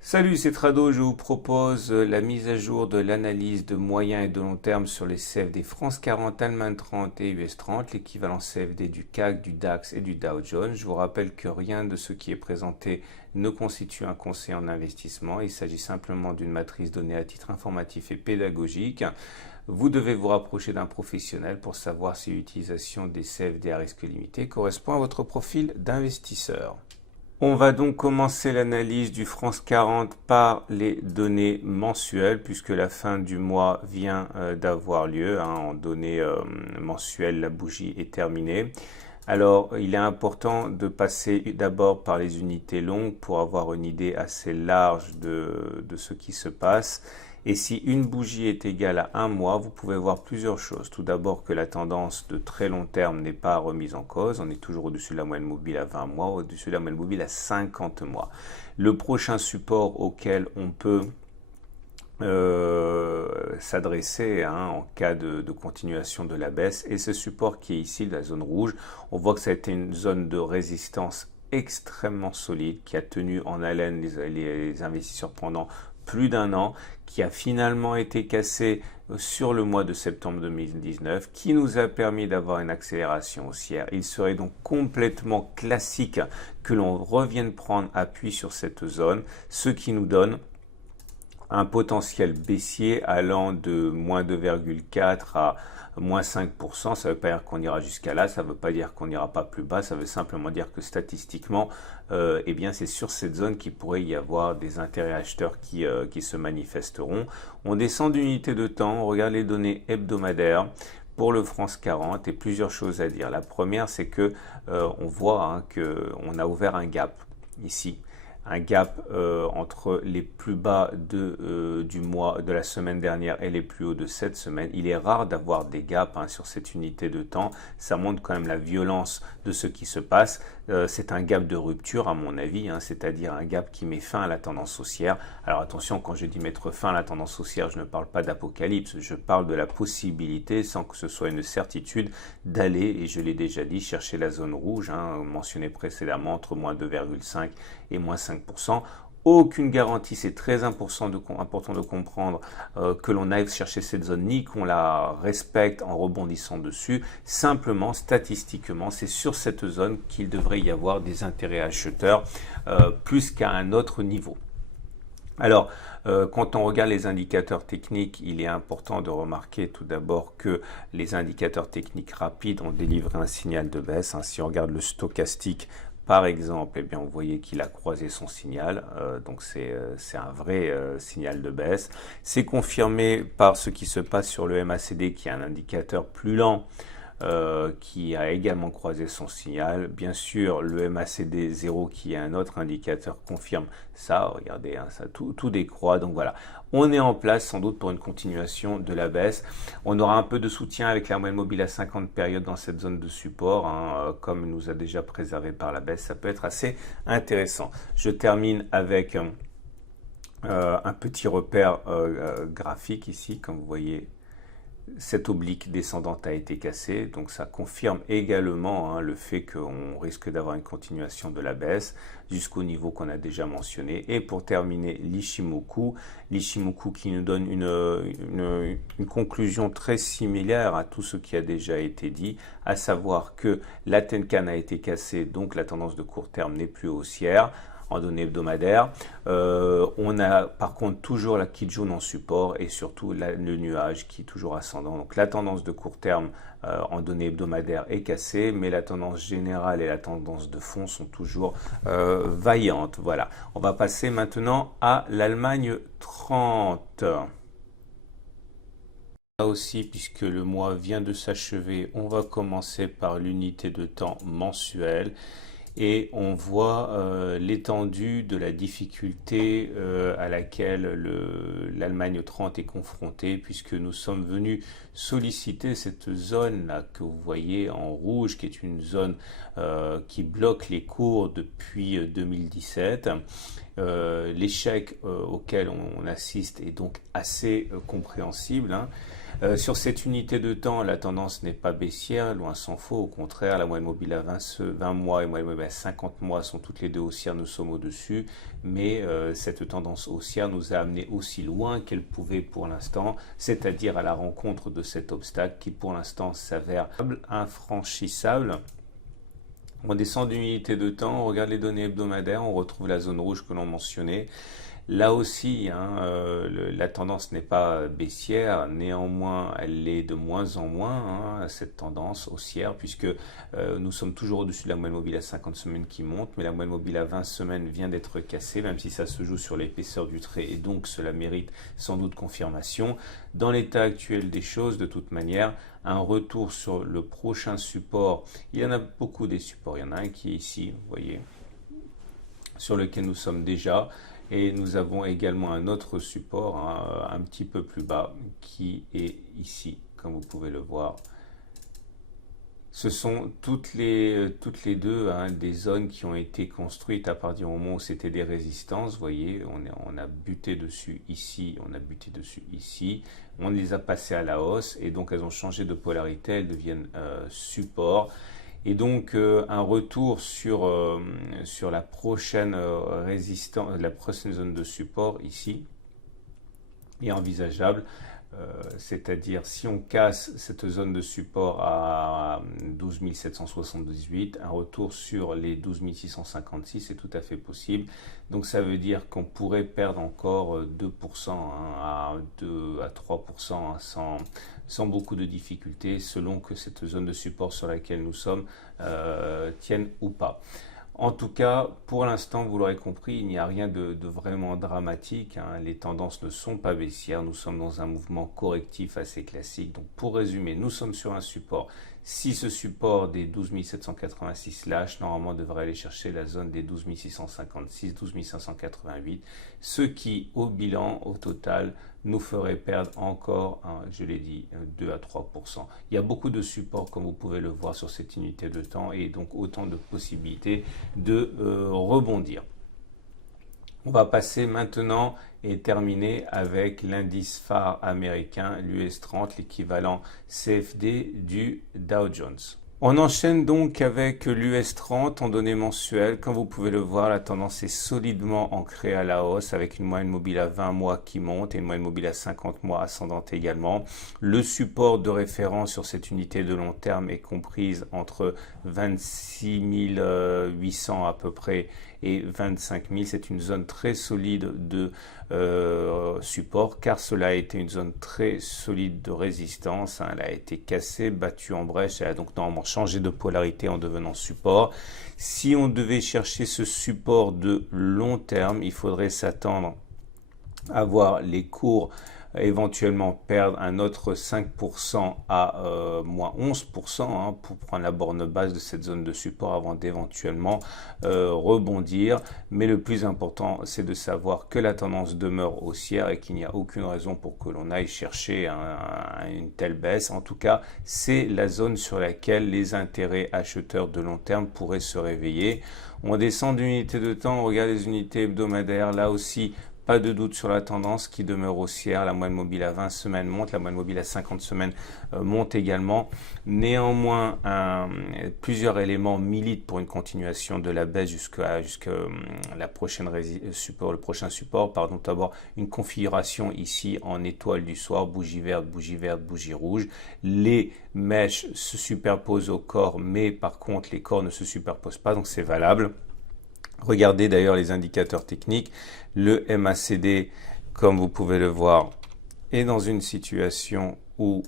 Salut, c'est Trado, je vous propose la mise à jour de l'analyse de moyen et de long terme sur les CFD France 40, Allemagne 30 et US 30, l'équivalent CFD du CAC, du DAX et du Dow Jones. Je vous rappelle que rien de ce qui est présenté ne constitue un conseil en investissement, il s'agit simplement d'une matrice donnée à titre informatif et pédagogique. Vous devez vous rapprocher d'un professionnel pour savoir si l'utilisation des CFD à risque limité correspond à votre profil d'investisseur. On va donc commencer l'analyse du France 40 par les données mensuelles, puisque la fin du mois vient d'avoir lieu. En données mensuelles, la bougie est terminée. Alors, il est important de passer d'abord par les unités longues pour avoir une idée assez large de ce qui se passe. Et si une bougie est égale à un mois, vous pouvez voir plusieurs choses. Tout d'abord que la tendance de très long terme n'est pas remise en cause. On est toujours au-dessus de la moyenne mobile à 20 mois, au-dessus de la moyenne mobile à 50 mois. Le prochain support auquel on peut s'adresser en cas de continuation de la baisse, et ce support qui est ici, la zone rouge, on voit que ça a été une zone de résistance extrêmement solide qui a tenu en haleine les investisseurs pendant plus d'un an, qui a finalement été cassé sur le mois de septembre 2019, qui nous a permis d'avoir une accélération haussière. Il serait donc complètement classique que l'on revienne prendre appui sur cette zone, ce qui nous donne un potentiel baissier allant de moins 2,4 à moins 5%. Ça ne veut pas dire qu'on ira jusqu'à là, ça ne veut pas dire qu'on n'ira pas plus bas, ça veut simplement dire que statistiquement, eh bien c'est sur cette zone qu'il pourrait y avoir des intérêts acheteurs qui se manifesteront. On descend d'unité de temps, on regarde les données hebdomadaires pour le France 40 et plusieurs choses à dire. La première, c'est que on voit qu'on a ouvert un gap ici, un gap entre les plus bas du mois de la semaine dernière et les plus hauts de cette semaine. Il est rare d'avoir des gaps sur cette unité de temps. Ça montre quand même la violence de ce qui se passe. C'est un gap de rupture à mon avis, c'est-à-dire un gap qui met fin à la tendance haussière. Alors attention, quand je dis mettre fin à la tendance haussière, je ne parle pas d'apocalypse, je parle de la possibilité, sans que ce soit une certitude, d'aller, et je l'ai déjà dit, chercher la zone rouge, mentionnée précédemment, entre moins 2,5 et moins 5%. Aucune garantie, c'est très important de comprendre que l'on aille chercher cette zone ni qu'on la respecte en rebondissant dessus. Simplement, statistiquement, c'est sur cette zone qu'il devrait y avoir des intérêts acheteurs plus qu'à un autre niveau. Alors, quand on regarde les indicateurs techniques, il est important de remarquer tout d'abord que les indicateurs techniques rapides ont délivré un signal de baisse. Si on regarde le stochastique, par exemple, eh bien, vous voyez qu'il a croisé son signal, donc c'est un vrai signal de baisse. C'est confirmé par ce qui se passe sur le MACD, qui est un indicateur plus lent, qui a également croisé son signal. Bien sûr, le MACD 0, qui est un autre indicateur, confirme ça. Regardez, ça tout décroît. Donc voilà, on est en place sans doute pour une continuation de la baisse. On aura un peu de soutien avec la moyenne mobile à 50 périodes dans cette zone de support, comme nous a déjà préservé par la baisse. Ça peut être assez intéressant. Je termine avec un petit repère graphique ici, comme vous voyez. Cette oblique descendante a été cassée, donc ça confirme également le fait qu'on risque d'avoir une continuation de la baisse jusqu'au niveau qu'on a déjà mentionné. Et pour terminer, l'Ichimoku qui nous donne une conclusion très similaire à tout ce qui a déjà été dit, à savoir que la Tenkan a été cassée, donc la tendance de court terme n'est plus haussière en données hebdomadaires. On a par contre toujours la Kijun en support et surtout le nuage qui est toujours ascendant. Donc la tendance de court terme en données hebdomadaires est cassée, mais la tendance générale et la tendance de fond sont toujours vaillantes. Voilà. On va passer maintenant à l'Allemagne 30. Là aussi, puisque le mois vient de s'achever, on va commencer par l'unité de temps mensuelle. Et on voit l'étendue de la difficulté à laquelle l'Allemagne 30 est confrontée, puisque nous sommes venus solliciter cette zone-là que vous voyez en rouge, qui est une zone qui bloque les cours depuis 2017. L'échec auquel on assiste est donc assez compréhensible. Sur cette unité de temps, la tendance n'est pas baissière, loin s'en faut. Au contraire, la moyenne mobile à 20 mois et la moyenne mobile à 50 mois sont toutes les deux haussières, nous sommes au-dessus. Mais cette tendance haussière nous a amené aussi loin qu'elle pouvait pour l'instant, c'est-à-dire à la rencontre de cet obstacle qui pour l'instant s'avère infranchissable. On descend d'une unité de temps, on regarde les données hebdomadaires, on retrouve la zone rouge que l'on mentionnait. Là aussi, la tendance n'est pas baissière, néanmoins, elle est de moins en moins, cette tendance haussière, puisque nous sommes toujours au-dessus de la moyenne mobile à 50 semaines qui monte, mais la moyenne mobile à 20 semaines vient d'être cassée, même si ça se joue sur l'épaisseur du trait, et donc cela mérite sans doute confirmation. Dans l'état actuel des choses, de toute manière, un retour sur le prochain support, il y en a beaucoup des supports, il y en a un qui est ici, vous voyez, sur lequel nous sommes déjà. Et nous avons également un autre support un petit peu plus bas qui est ici, comme vous pouvez le voir. Ce sont toutes les deux des zones qui ont été construites à partir du moment où c'était des résistances. Vous voyez, on a buté dessus ici, on a buté dessus ici. On les a passées à la hausse et donc elles ont changé de polarité, elles deviennent support. Et donc un retour sur la prochaine résistance, la prochaine zone de support ici est envisageable. C'est-à-dire si on casse cette zone de support à 12 778, un retour sur les 12 656 est tout à fait possible. Donc ça veut dire qu'on pourrait perdre encore 2% à 3% sans beaucoup de difficultés, selon que cette zone de support sur laquelle nous sommes tienne ou pas. En tout cas, pour l'instant, vous l'aurez compris, il n'y a rien de vraiment dramatique. Les tendances ne sont pas baissières. Nous sommes dans un mouvement correctif assez classique. Donc, pour résumer, nous sommes sur un support. Si ce support des 12 786 lâche, normalement, on devrait aller chercher la zone des 12 656, 12 588, ce qui, au bilan, au total, nous ferait perdre encore, je l'ai dit, 2 à 3%. Il y a beaucoup de supports, comme vous pouvez le voir sur cette unité de temps, et donc autant de possibilités de rebondir. On va passer maintenant et terminer avec l'indice phare américain, l'US 30, l'équivalent CFD du Dow Jones. On enchaîne donc avec l'US 30 en données mensuelles. Comme vous pouvez le voir, la tendance est solidement ancrée à la hausse avec une moyenne mobile à 20 mois qui monte et une moyenne mobile à 50 mois ascendante également. Le support de référence sur cette unité de long terme est comprise entre 26 800 à peu près et 25 000. C'est une zone très solide de support car cela a été une zone très solide de résistance. Elle a été cassée, battue en brèche. Elle a donc normalement changé de polarité en devenant support. Si on devait chercher ce support de long terme, il faudrait s'attendre à voir les cours éventuellement perdre un autre 5% à moins 11% pour prendre la borne basse de cette zone de support avant d'éventuellement rebondir. Mais le plus important, c'est de savoir que la tendance demeure haussière et qu'il n'y a aucune raison pour que l'on aille chercher une telle baisse. En tout cas, c'est la zone sur laquelle les intérêts acheteurs de long terme pourraient se réveiller. On descend d'unité de temps, on regarde les unités hebdomadaires, là aussi, pas de doute sur la tendance qui demeure haussière. La moyenne mobile à 20 semaines monte, la moyenne mobile à 50 semaines monte également. Néanmoins, plusieurs éléments militent pour une continuation de la baisse jusqu'à la prochaine support, le prochain support. Pardon, d'abord une configuration ici en étoile du soir, bougie verte, bougie rouge. Les mèches se superposent au corps, mais par contre les corps ne se superposent pas, donc c'est valable. Regardez d'ailleurs les indicateurs techniques. Le MACD, comme vous pouvez le voir, est dans une situation où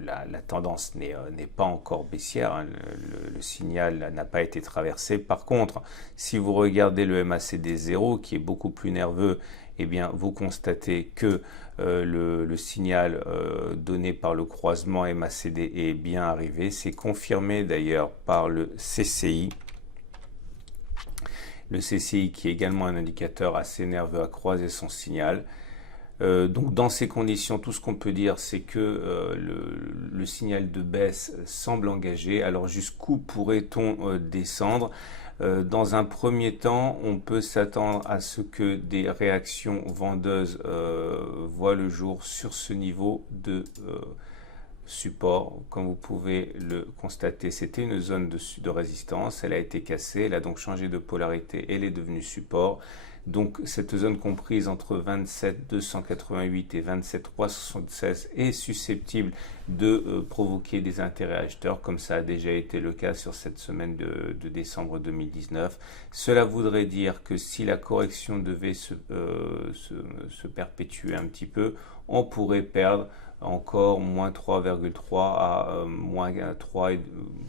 la tendance n'est pas encore baissière. Le signal n'a pas été traversé. Par contre, si vous regardez le MACD 0, qui est beaucoup plus nerveux, eh bien, vous constatez que le signal donné par le croisement MACD est bien arrivé. C'est confirmé d'ailleurs par le CCI. Le CCI qui est également un indicateur assez nerveux a croisé son signal. Donc dans ces conditions, tout ce qu'on peut dire, c'est que le signal de baisse semble engagé. Alors jusqu'où pourrait-on descendre? Dans un premier temps, on peut s'attendre à ce que des réactions vendeuses voient le jour sur ce niveau de support. Comme vous pouvez le constater, c'était une zone de résistance, elle a été cassée, elle a donc changé de polarité et elle est devenue support. Donc cette zone comprise entre 27 288 et 27 376 est susceptible de provoquer des intérêts acheteurs, comme ça a déjà été le cas sur cette semaine de décembre 2019. Cela voudrait dire que si la correction devait se perpétuer un petit peu, on pourrait perdre encore moins 3,3 à moins 3 et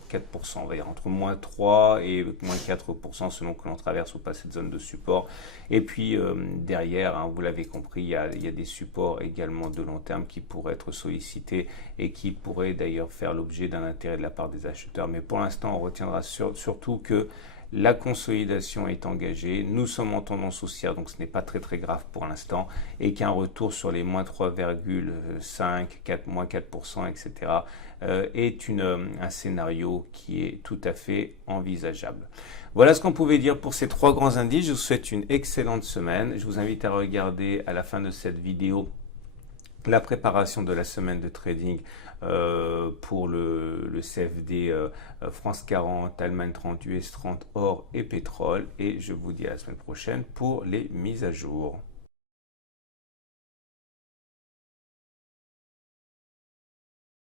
4%, on va dire entre moins 3 et moins 4% selon que l'on traverse ou pas cette zone de support. Et puis derrière, hein, vous l'avez compris, il y a des supports également de long terme qui pourraient être sollicités et qui pourraient d'ailleurs faire l'objet d'un intérêt de la part des acheteurs. Mais pour l'instant, on retiendra surtout que la consolidation est engagée, nous sommes en tendance haussière, donc ce n'est pas très grave pour l'instant, et qu'un retour sur les moins 3,5, moins 4%, etc. est un scénario qui est tout à fait envisageable. Voilà ce qu'on pouvait dire pour ces trois grands indices. Je vous souhaite une excellente semaine. Je vous invite à regarder à la fin de cette vidéo la préparation de la semaine de trading pour le CFD France 40, Allemagne 30, US 30, or et pétrole. Et je vous dis à la semaine prochaine pour les mises à jour.